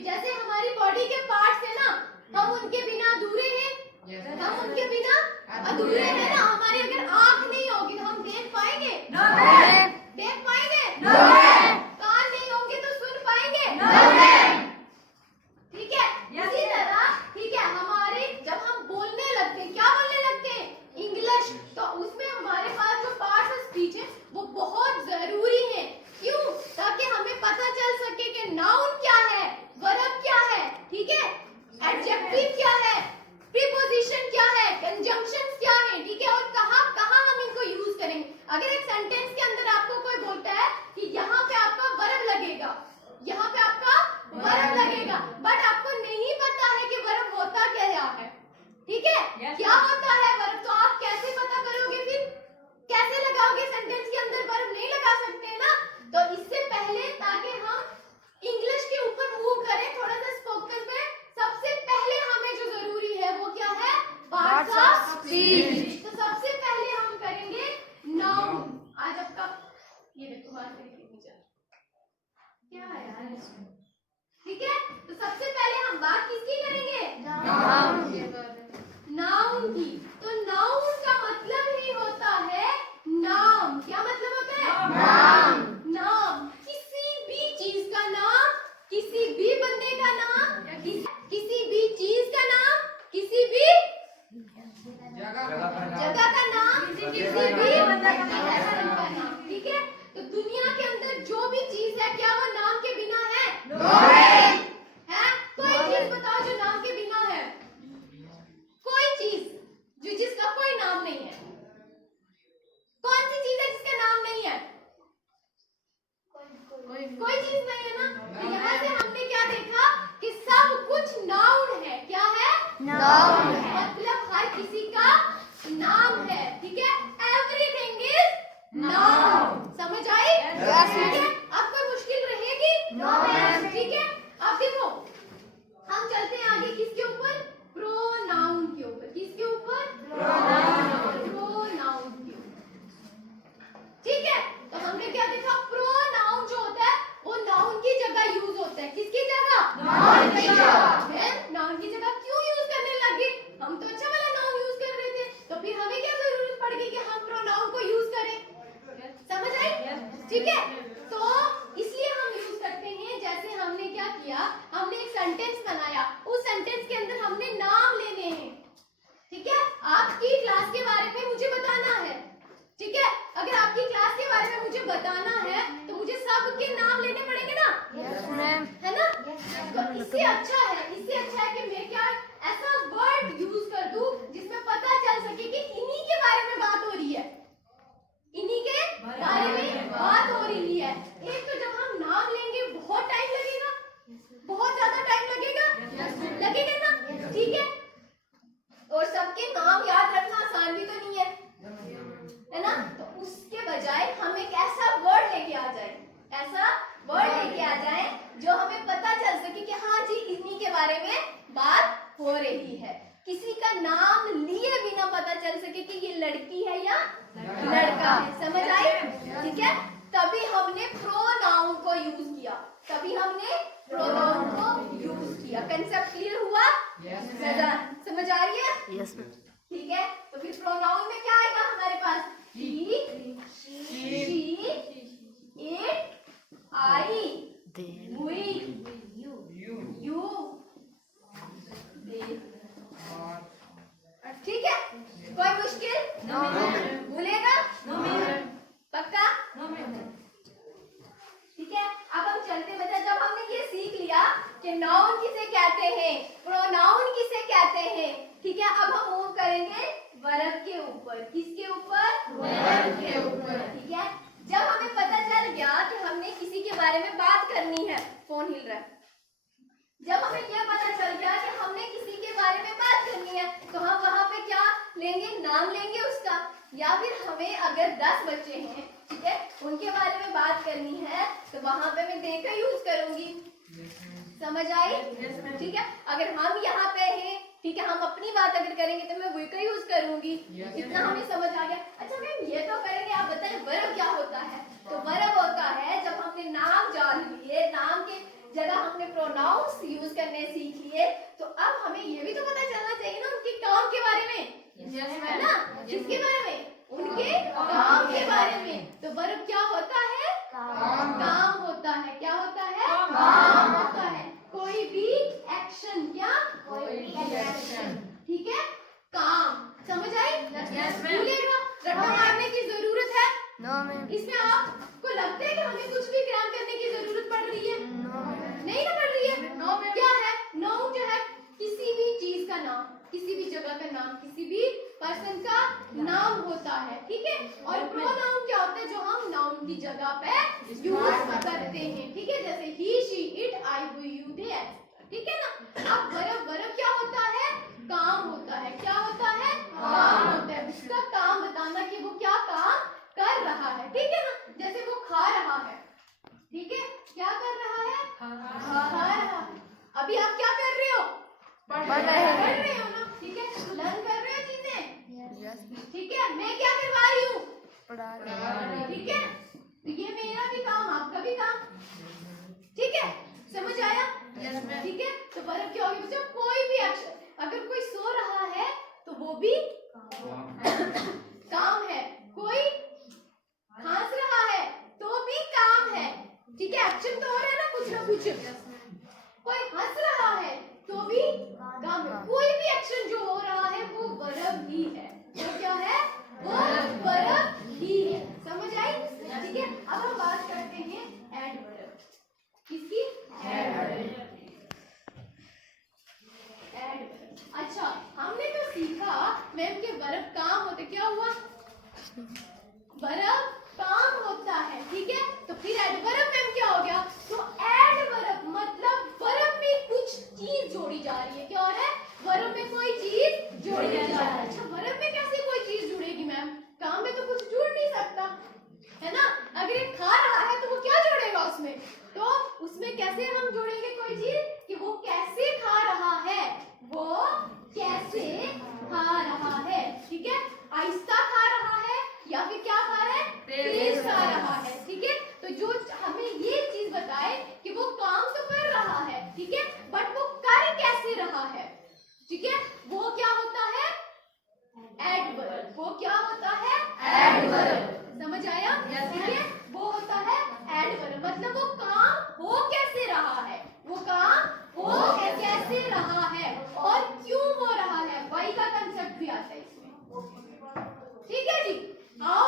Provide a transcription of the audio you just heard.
जैसे हमारी बॉडी के पार्ट्स है ना, हम उनके बिना अधूरे हैं, हम उनके बिना अधूरे हैं ना। हमारी अगर आंख नहीं होगी तो हम देख पाएंगे? देख पाएंगे? कान नहीं होंगे तो सुन पाएंगे? ठीक है, इसी तरह ठीक है, हमारे जब हम बोलने लगते हैं, क्या बोलने लगते हैं? इंग्लिश। तो उसमें हमारे पास जो पार्ट्स ऑफ स्पीच है वो बहुत जरूरी है। क्यों? ताकि हमें पता चल सके कि नाउन क्या है, वर्ब क्या है, ठीक है, एडजेक्टिव क्या है, प्रीपोजिशन क्या है, कंजंक्शंस क्या है, ठीक है, और कहाँ कहाँ हम इनको यूज करेंगे। अगर एक सेंटेंस के अंदर आपको कोई बोलता है कि यहाँ पे आपका वर्ब लगेगा, यहाँ पे आपका वर्ब लगेगा, बट आपको नहीं पता है कि वर्ब होता क्या है, ठीक है, क्या होता है वर्ब, तो आप कैसे पता करोगे? फिर कैसे लगाओगे? सेंटेंस के अंदर वर्ब नहीं लगा सकते ना। तो इससे पहले, ताकि हम इंग्लिश के ऊपर मूव करें थोड़ा सा स्पोकन पे, सबसे पहले हमें जो जरूरी है वो क्या है? Parts of speech. तो सबसे पहले हम करेंगे नाउन। आज आपका ये देखो बात क्या है यार, ठीक है। तो सबसे पहले हम बात किसकी करेंगे? नाउन की। तो नाउन का मतलब ही होता है नाम। क्या मतलब होता है? नाम। किसी भी चीज का नाम, किसी भी बंदे का नाम, या किसी भी चीज का नाम, किसी भी जगह का नाम, किसी भी बंदे का नाम, ठीक है। तो दुनिया के अंदर जो भी चीज है, क्या वो नाम के बिना है? है? कोई चीज बताओ जो नाम के बिना है? कोई चीज जो जिसका कोई नाम नहीं है। कौन सी चीज है जिसका नाम नहीं है? कोई चीज नहीं है ना। तो यहाँ से हमने क्या देखा कि सब कुछ नाउन है। क्या है? नाउन है। मतलब हर किसी का नाम है, ठीक है। Everything is noun. समझ आई? ठीक है। अब कोई मुश्किल रहेगी? ठीक है। अब देखो, हम चलते हैं आगे किसके ऊपर? प्रोनाउन के ऊपर। किसके ऊपर? प्रोनाउन के ऊपर, ठीक है। तो हमने क्या देखा? प्रोनाउन जो होता है वो नाउन की जगह यूज होता है। किसकी जगह? नाउन की जगह। नाउन की जगह क्यों यूज करने लगे? हम तो अच्छा वाला नाउन यूज कर रहे थे, तो फिर हमें क्या जरूरत पड़ गई कि हम प्रोनाउन को यूज करें? समझ आई? ठीक है। तो इसलिए हम यूज करते हैं। जैसे हमने क्या किया, हमने एक सेंटेंस बनाया, उस सेंटेंस के अंदर हमने नाम लेने हैं, ठीक है। आपकी क्लास के बारे में मुझे बताना है, ठीक है। अगर आपकी क्लास के बारे में मुझे बताना है तो मुझे सबके नाम लेने पड़ेंगे ना? है ना? तो इससे अच्छा है कि मैं क्या ऐसा वर्ड यूज कर दूं जिसमें पता चल सके कि इन्हीं के बारे में बात हो रही है, इन्हीं के बारे में बात हो रही है। एक तो जब हम नाम लेंगे बहुत टाइम लगेगा, बहुत ज्यादा टाइम लगेगा ना, ठीक है। और सबके नाम याद रखना आसान भी तो नहीं है ना। तो उसके बजाय हम एक ऐसा वर्ड लेके आ जाए जो हमें पता चल सके कि हाँ जी इन्हीं के बारे में बात हो रही है। किसी का नाम लिए बिना पता चल सके कि ये लड़की है या लड़का है। समझ आई? ठीक है। तभी हमने प्रोनाउन को यूज किया, कंसेप्ट क्लियर हुआ? समझ आ रही है? यस। ठीक है। तो फिर प्रोनाउन में क्या आएगा हमारे पास? he, she, it, I, we, you, they। ठीक है। कोई मुश्किल? भूलेगा? पक्का? ठीक है। अब हम चलते बच्चा, जब हमने ये सीख लिया कि नाउन किसे कहते हैं, प्रोनाउन किसे कहते हैं, ठीक है। अब हम मूव करेंगे वर्ब के ऊपर। किसके ऊपर? वर्ब के ऊपर, ठीक है। जब हमें पता चल गया कि हमने किसी के बारे में बात करनी है, फोन हिल रहा है, जब हमें यह पता चल गया कि हमने किसी के बारे में बात करनी है, तो हम वहां पे क्या लेंगे? नाम लेंगे उसका। या फिर हमें अगर 10 बच्चे हैं, ठीक है, उनके बारे में बात करनी है, तो वहां पे मैं दे का यूज करूंगी। समझ आई? ठीक है। अगर हम यहाँ पे हैं, ठीक है, हम अपनी बात अगर करेंगे तो मैं वी का यूज करूंगी। इतना हमें समझ आ गया। अच्छा मैम ये तो करेंगे, आप बताएं वर्ब क्या होता है? तो वर्ब होता है जब हमने नाम जान लिए, नाम के जगह हमने प्रोनाउंस यूज करने सीख लिए, तो अब हमें ये भी तो पता चलना चाहिए ना उनके काम के बारे में, है ना? किसके बारे में? उनके काम के बारे में। तो वर्ब क्या होता है? काम होता है। क्या होता है? काम होता है। कोई भी एक्शन, क्या? कोई भी एक्शन, ठीक है? काम, समझ आई? भूलिएगा, रट्टा मारने की जरूरत है? इसमें आपको लगता है कि हमें कुछ भी क्रैम करने की जरूरत पड़ रही है? नहीं ना पड़ रही है। क्या है? नाउन जो है किसी भी चीज का नाम, किसी भी जगह का नाम, किसी भी पर्सन का नाम होता है, ठीक है? और प्रोनाउन क्या होता है? जो हम नाउन की जगह पे यूज करते हैं, ठीक है? जैसे he, she, it, I, we, you, they, et cetera, ठीक है ना? अब वर्ब क्या होता है? काम होता है। क्या होता है? काम होता है। उसका काम बताना कि वो क्या काम कर रहा है, ठीक है ना? जैसे वो खा रहा है, ठीक है? क्या कर रहा है? खा रहा है। अभी आप क्या कर रहे हो? पढ़ रहे हो ना, ठीक है? लर्न कर रहे हो चीजें, ठीक है? मैं क्या करवा रही हूँ? ठीक है? तो ये मेरा भी काम, आपका भी काम, ठीक है? समझ आया? ठीक है? तो वर्ब क्या होगी बच्चों? कोई भी एक्शन। अगर कोई सो रहा है तो वो भी काम है। कोई खांस रहा है तो भी काम है, ठीक है? एक्शन तो हो रहा है ना कुछ ना कुछ। कोई हंस रहा है तो भी काम है। कोई भी एक्शन जो हो रहा है वो वर्ब ही है। वो क्या है? वो वर्ब ही है। समझ आई? ठीक है? अब हम बात करते हैं एडवर्ब। किसकी? एडवर्ब। अच्छा, हमने तो सीखा मैम के वर्ब काम होते। क्या हुआ? वर्ब काम होता है, ठीक है? तो फिर एडवर्ब मैम क्या हो गया? तो एडवर्ब मतलब वर्ब में कुछ चीज जोड़ी जा रही है। क्या हो रहा है? वर्ब में कोई चीज जोड़ी जा रहा है। अच्छा, वर्ब में कैसे कोई चीज जुड़ेगी मैम? काम में तो कुछ जुड़ नहीं सकता, है ना? अगर ये खा रहा है तो वो क्या जोड़ेगा उसमें? तो उसमें कैसे हम जोड़ेंगे कोई चीज कि वो कैसे खा रहा है? वो कैसे खा रहा है, ठीक है? आहिस्ता खा रहा है या फिर क्या खा रहा है? तेज खा रहा है, ठीक है? तो जो हमें ये चीज बताए कि वो काम तो कर रहा है, ठीक है? बट वो कर कैसे रहा है, ठीक है? वो क्या होता है? एडवर्ब। वो क्या होता है? एडवर्ब। समझ आया? ठीक है? वो होता है एडवर्ब, मतलब वो काम हो कैसे रहा है, वो काम हो कैसे रहा है और क्यों हो रहा है। वाई का कंसेप्ट भी आता है इसमें, ठीक है जी? आओ